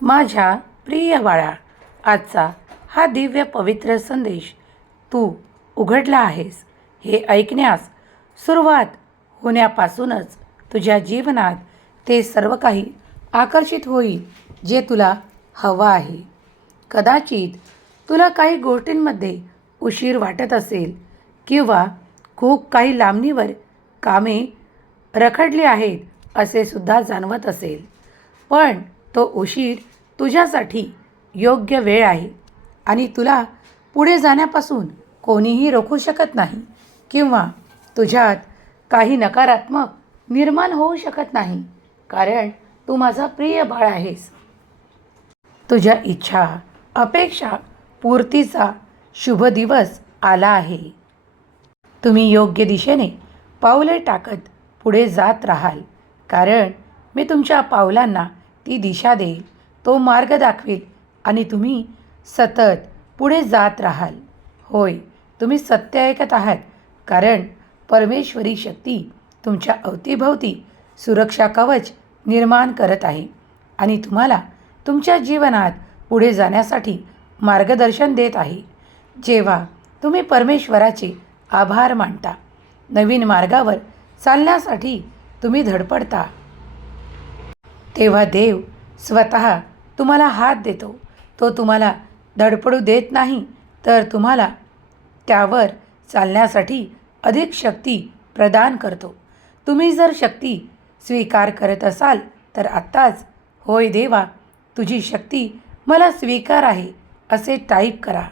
माझ्या प्रिय बाळा, आजचा हा दिव्य पवित्र संदेश तू उघडला आहेस हे ऐकण्यास सुरुवात होण्यापासूनच तुझ्या जीवनात ते सर्व काही आकर्षित होईल जे तुला हवं आहे. कदाचित तुला काही गोष्टींमध्ये उशीर वाटत असेल किंवा खूप काही लांबणीवर कामे रखडली आहेत असे सुद्धा जाणवत असेल. पण तो उशीर तुझ्यासाठी योग्य वेळ आहे आणि तुला पुढे जाण्यापासून कोणीही रोखू शकत नाही किंवा तुझ्यात काही नकारात्मक निर्माण होऊ शकत नाही, कारण तू माझा प्रिय बाळ आहेस. तुझ्या इच्छा अपेक्षा पूर्तीचा शुभ दिवस आला आहे. तुम्ही योग्य दिशेने पावले टाकत पुढे जात राहाल, कारण मी तुमच्या पावलांना ती दिशा देईल, तो मार्ग दाखवेल आणि तुम्ही सतत पुढे जात राहाल. होय, तुम्ही सत्य ऐकत आहात, कारण परमेश्वरी शक्ती तुमच्या अवतीभवती सुरक्षा कवच निर्माण करत आहे आणि तुम्हाला तुमच्या जीवनात पुढे जाण्यासाठी मार्गदर्शन देत आहे. जेव्हा तुम्ही परमेश्वराचे आभार मानता, नवीन मार्गावर चालण्यासाठी तुम्ही धडपडता, तेव्हा देव स्वतः तुम्हाला हात देतो. तो तुम्हाला धडपडू देत नाही, तर तुम्हाला त्यावर चालण्यासाठी अधिक शक्ती प्रदान करतो. तुम्ही जर शक्ती स्वीकार करत असाल तर आत्ताच होय देवा, तुझी शक्ती मला स्वीकार आहे असे टाईप करा.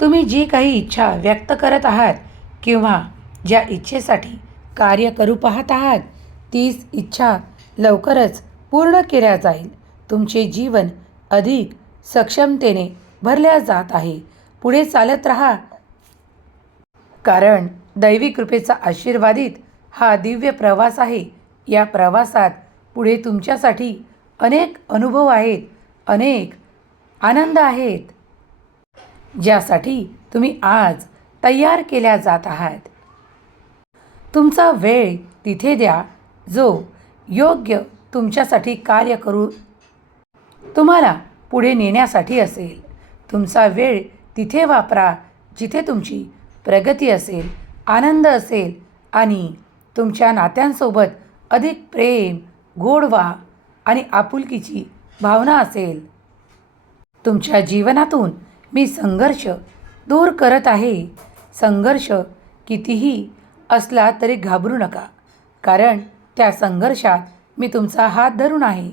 तुम्ही जी काही इच्छा व्यक्त करत आहात किंवा ज्या इच्छेसाठी कार्य करू पाहत आहात, तीच इच्छा लवकरच पूर्ण केल्या जाईल. तुमचे जीवन अधिक सक्षमतेने भरल्या जात आहे. पुढे चालत राहा, कारण दैवी कृपेचा आशीर्वादित हा दिव्य प्रवास आहे. या प्रवासात पुढे तुमच्यासाठी अनेक अनुभव आहेत, अनेक आनंद आहेत, ज्यासाठी तुम्ही आज तयार केल्या जात आहात. तुमचा वेळ तिथे द्या जो योग्य तुमच्यासाठी कार्य करू तुम्हाला पुढे नेण्यासाठी असेल. तुमचा वेळ तिथे वापरा जिथे तुमची प्रगती असेल, आनंद असेल आणि तुमच्या नात्यांसोबत अधिक प्रेम, गोडवा आणि आपुलकीची भावना असेल. तुमच्या जीवनातून मी संघर्ष दूर करत आहे. संघर्ष कितीही असला तरी घाबरू नका, कारण त्या संघर्षात मी तुमचा हात धरून आहे.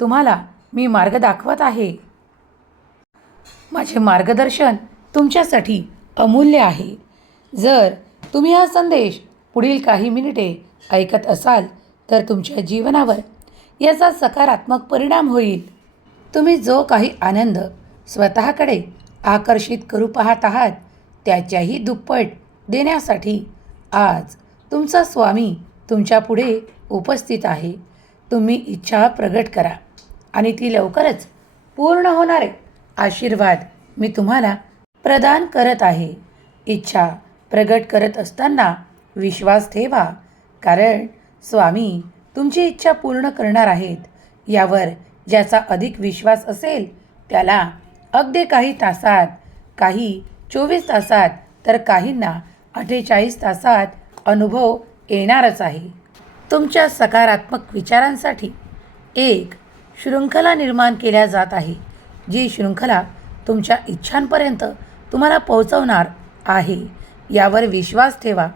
तुम्हाला मी मार्ग दाखवत आहे. माझे मार्गदर्शन तुमच्यासाठी अमूल्य आहे. जर तुम्ही हा संदेश पुढील काही मिनिटे ऐकत असाल तर तुमच्या जीवनावर याचा सकारात्मक परिणाम होईल. तुम्ही जो काही आनंद स्वतःकडे आकर्षित करू पाहत आहात, त्याच्याही दुप्पट देण्यासाठी आज तुमचा स्वामी तुमच्या पुढे उपस्थित आहे. तुम्ही इच्छा प्रगट करा आणि ती लवकरच पूर्ण होणारे आशीर्वाद मी तुम्हाला प्रदान करत आहे. इच्छा प्रगट करत असताना विश्वास ठेवा, कारण स्वामी तुमची इच्छा पूर्ण करणार आहेत. यावर ज्याचा अधिक विश्वास असेल त्याला अगदी काही तासात, काही 24 तासात तर काहींना 48 तासात अनुभव येणारच आहे. तुमच्या सकारात्मक विचारांसाठी एक शृंखला निर्माण केल्या जात आहे, जी शृंखला तुमच्या इच्छांपर्यंत तुम्हाला पोहोचवणार आहे. यावर विश्वास ठेवा.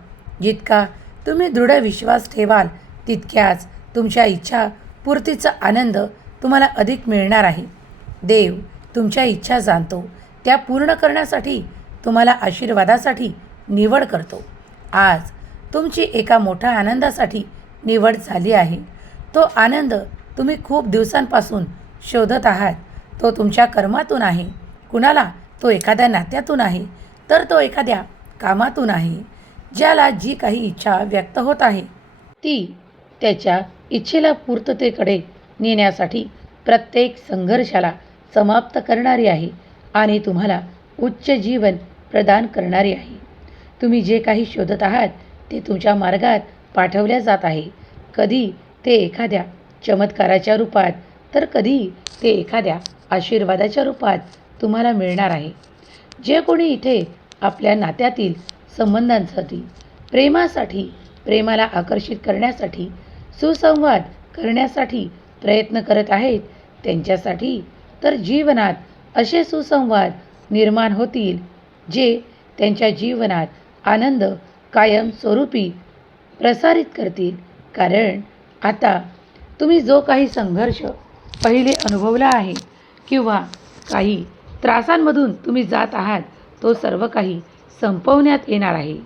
जितका तुम्ही दृढ विश्वास ठेवाल, तितक्याच तुमच्या इच्छा पूर्तीचा आनंद तुम्हाला अधिक मिळणार आहे. देव तुमच्या इच्छा जाणतो, त्या पूर्ण करण्यासाठी तुम्हाला आशीर्वादासाठी निवड करतो. आज तुमची एका मोठ्या आनंदासाठी निवड झाली आहे. तो आनंद तुम्ही खूप दिवसांपासून शोधत आहात. तो तुमच्या कर्मातून आहे. कुणाला तो एखाद्या नात्यातून आहे, तर तो एखाद्या कामातून आहे. ज्याला जी काही इच्छा व्यक्त होत आहे, ती त्याच्या इच्छेला पूर्ततेकडे नेण्यासाठी प्रत्येक संघर्षाला समाप्त करणारी आहे आणि तुम्हाला उच्च जीवन प्रदान करणारी आहे. तुम्ही जे काही शोधत आहात ते तुमच्या मार्गात पाठवल्या जात आहे. कधी ते एखाद्या चमत्काराच्या रूपात, तर कधी ते एखाद्या आशीर्वादाच्या रूपात तुम्हाला मिळणार आहे. जे कोणी इथे आपल्या नात्यातील संबंधांसाठी, प्रेमासाठी, प्रेमाला आकर्षित करण्यासाठी, सुसंवाद करण्यासाठी प्रयत्न करत आहेत, त्यांच्यासाठी तर जीवनात असे सुसंवाद निर्माण होतील जे त्यांच्या जीवनात आनंद कायमस्वरूपी प्रसारित करतील. कारण आता तुम्ही जो काही संघर्ष पहिले अनुभवला आहे किंवा काही त्रासांमधून तुम्ही जात आहात, तो सर्व काही संपवण्यात येणार आहे.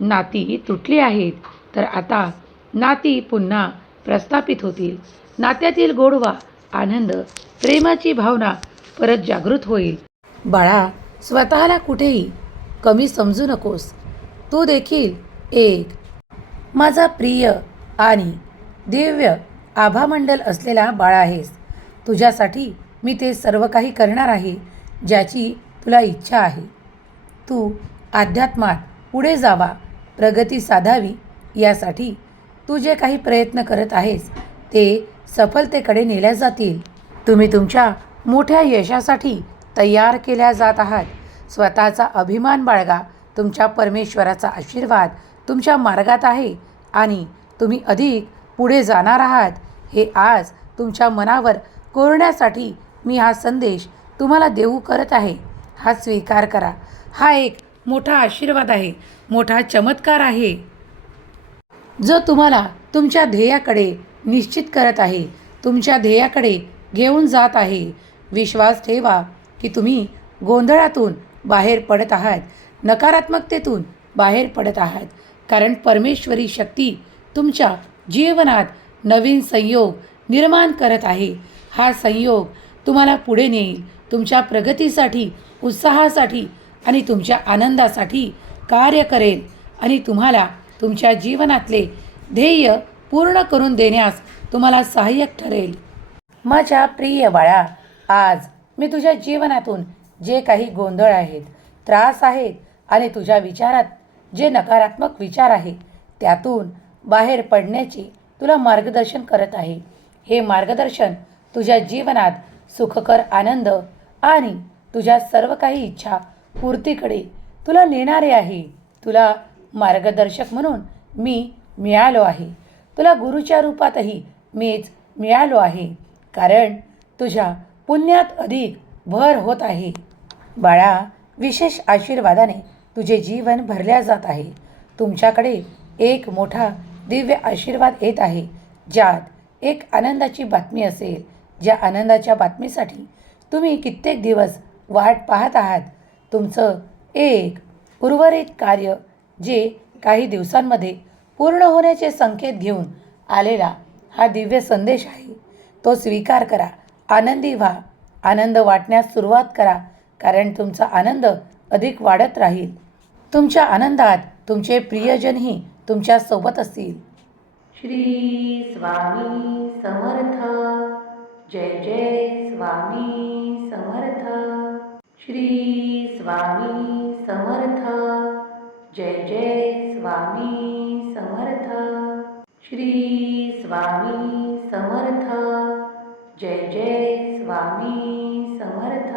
नाती तुटली आहेत, तर आता नाती पुन्हा प्रस्थापित होतील. नात्यातील गोडवा, आनंद, प्रेमाची भावना परत जागृत होईल. बाळा, स्वतःला कुठेही कमी समजू नकोस. तू देखील एक माझा प्रिय आणि दिव्य आभामंडल असलेला बाळ आहेस. तुझ्यासाठी मी ते सर्व काही करणार आहे ज्याची तुला इच्छा आहे. तू अध्यात्मात पुढे जावा, प्रगती साधावी, यासाठी तू जे काही प्रयत्न करत आहेस ते सफलतेकडे नेल्या जातील. तुम्ही तुमच्या मोठ्या यशासाठी तयार केल्या जात आहात. स्वतःचा अभिमान बाळगा. तुमच्या परमेश्वराचा आशीर्वाद तुमच्या मार्गात आहे आणि तुम्ही अधिक पुढे जाणार आहात. हे आज तुमच्या मनावर कोरण्यासाठी मी हा संदेश तुम्हाला देऊ करत आहे. हा स्वीकार करा. हा एक मोठा आशीर्वाद आहे, मोठा चमत्कार आहे, जो तुम्हाला तुमच्या ध्येयाकडे निश्चित करत आहे, तुमच्या ध्येयाकडे घेऊन जात आहे. विश्वास ठेवा की तुम्ही गोंधळातून बाहेर पडत आहात, नकारात्मकतेतून बाहेर पडत आहात. कारण परमेश्वरी शक्ती तुमच्या जीवनात नवीन संयोग निर्माण करत आहे. हा संयोग तुम्हाला पुढे नेईल, तुमच्या प्रगतीसाठी, उत्साहासाठी आणि तुमच्या आनंदासाठी कार्य करेल आणि तुम्हाला तुमच्या जीवनातले ध्येय पूर्ण करून देण्यास तुम्हाला सहाय्यक ठरेल. माझ्या प्रिय बाळा, आज मी तुझ्या जीवनातून जे काही गोंधळ आहेत, त्रास आहेत आणि तुझ्या विचारात जे नकारात्मक विचार आहे, त्यातून बाहेर पडण्याचे तुला मार्गदर्शन करत आहे. हे मार्गदर्शन तुझ्या जीवनात सुखकर आनंद आणि तुझ्या सर्व काही इच्छा पूर्तीकडे तुला नेणारे आहे. तुला मार्गदर्शक म्हणून मी मिळालो आहे. तुला गुरुच्या रूपातही मीच मिळालो आहे. कारण तुझ्या पुण्यात अधिक भर होत आहे. बाळा, विशेष आशीर्वादाने तुझे जीवन भरल्या जात आहे. तुमच्याकडे एक मोठा दिव्य आशीर्वाद येत आहे, ज्यात एक आनंदाची बातमी असेल. ज्या आनंदाच्या बातमीसाठी तुम्ही कित्येक दिवस वाट पाहत आहात. तुमचं एक उर्वरित कार्य जे काही दिवसांमध्ये पूर्ण होण्याचे संकेत घेऊन आलेला हा दिव्य संदेश आहे, तो स्वीकार करा. आनंदी व्हा. आनंद वाटण्यास सुरुवात करा, कारण तुमचा आनंद अधिक वाढत राहील. तुमच्या आनंदात तुमचे प्रियजनही तुमच्या सोबत असतील. श्री स्वामी समर्थ. जय जय स्वामी समर्थ. श्री स्वामी समर्थ. जय जय स्वामी समर्थ. श्री स्वामी समर्थ. जय जय स्वामी समर्थ.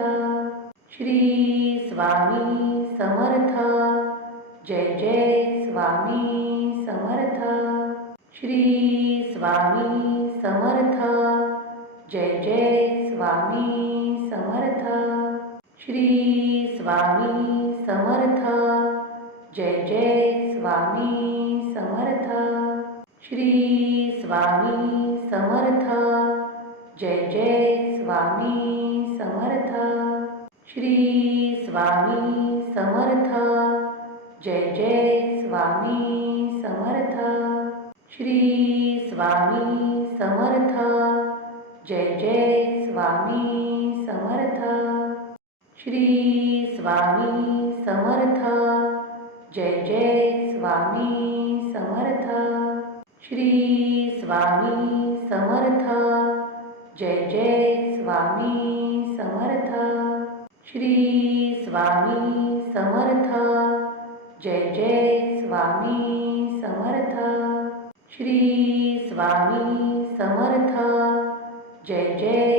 श्री स्वामी समर्थ. जय जय स्वामी समर्थ. श्री स्वामी समर्थ. जय जय स्वामी समर्थ. श्री स्वामी समर्थ. जय जय स्वामी समर्थ. श्री स्वामी समर्थ. जय जय स्वामी समर्थ. श्री स्वामी समर्थ. जय जय स्वामी समर्थ. श्री स्वामी समर्थ. जय जय स्वामी समर्थ. श्री स्वामी समर्थ. जय जय स्वामी समर्थ. श्री स्वामी समर्थ. जय जय स्वामी समर्थ. श्री स्वामी समर्थ. जय जय स्वामी समर्थ. श्री स्वामी समर्थ. जय जय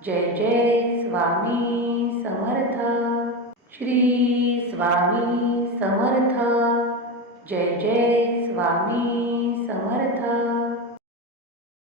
जय जय स्वामी समर्थ. श्री स्वामी समर्थ. जय जय स्वामी